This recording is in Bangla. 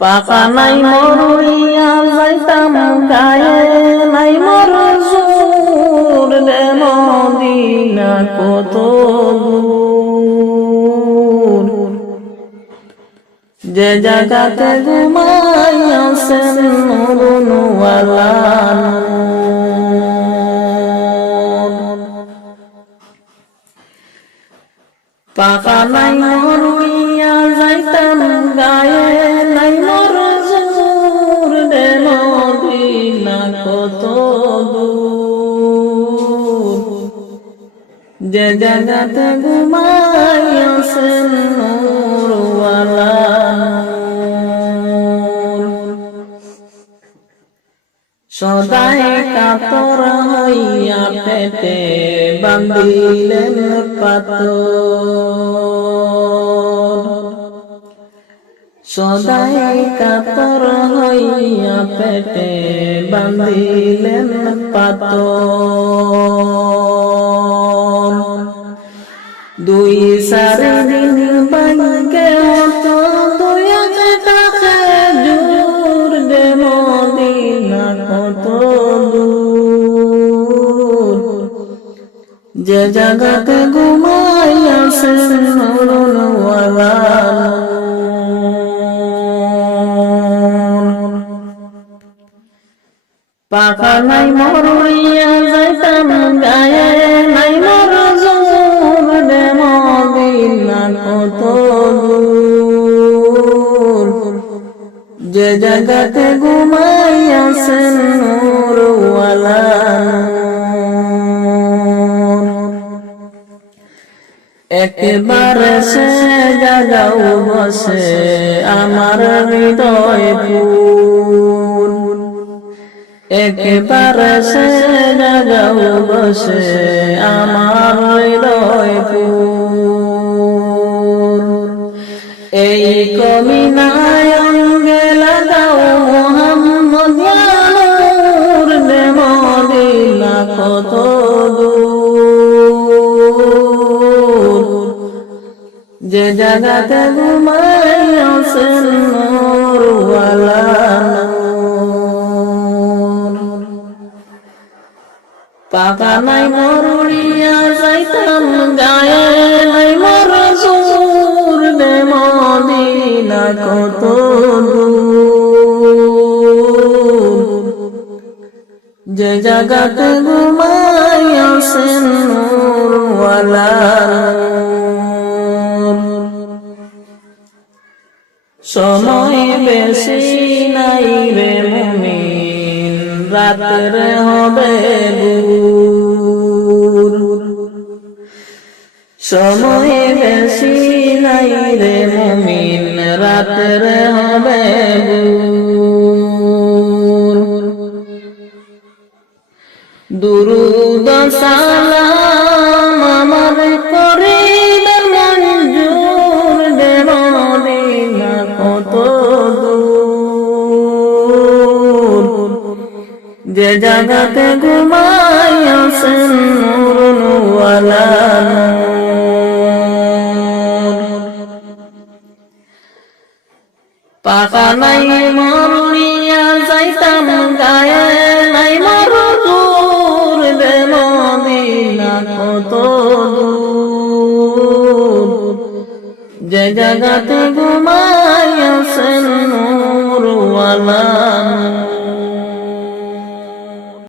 পাকা নাই মরুইয়া যাইতাম গায়ে নাই মর জোর রে মদিনা কত দূর যে জায়গাতে ঘুমাইয়াছেন নুরুনওয়ালা পাকা নাই মরুইয়া যাইতাম গায়ে নাই মর জোর রে মদিনা কত দূর যে জায়গাতে ঘুমাইয়াছেন নূরওয়ালা সদাই কাতর হইয়া পেটে বান্ধিলেন পাথর সদাই কাতর হইয়া পেটে বান্ধিলেন পাথর দুই সারি দিন বাঙ্গে তো দুয়াকে তাকে জোর দে মদিনা কত দূর যে জায়গাতে ঘুমাইয়াছেন নুরুনওয়ালা পাকা নাই মরুইয়া যাইতাম গায়ে নাই মর জোর রে মদিনা কত দূর যে জায়গাতে ঘুমাইয়াছেন নূরওয়ালা একবারে সে জাগাও বসে আমার হৃদয় ফুল একবারে সে জাগাও বসে আমার হৃদয় ফুল এই কমিনায় অঙ্গে লাগাও মোহাম্মদ নূর রে মদিনা কত দূর যে জায়গাতে ঘুমাইয়াছেন নূরওয়ালা পাকা নাই মরুইয়া যাইতাম গায়ে নাই মর জোর রে মদিনা কত দূর যে জায়গাতে ঘুমাইয়াছেন নূরওয়ালা সময় বেশি নাই রে মুমিন রাতে হবে দূর সময় বেশি নাই রে মুমিন রাতে হবে দূর দুরুদ সালাম আমার করিবেন মঞ্জুর রে মদিনা কত দূর যে জায়গাতে ঘুমাইয়াছেন নুরুনওয়ালা পাকা নাই মরুইয়া যাইতাম গায়ে নাই মর জোর রে মদিনা কত দূর যে জায়গাতে ঘুমাইয়াছেন নূরওয়ালা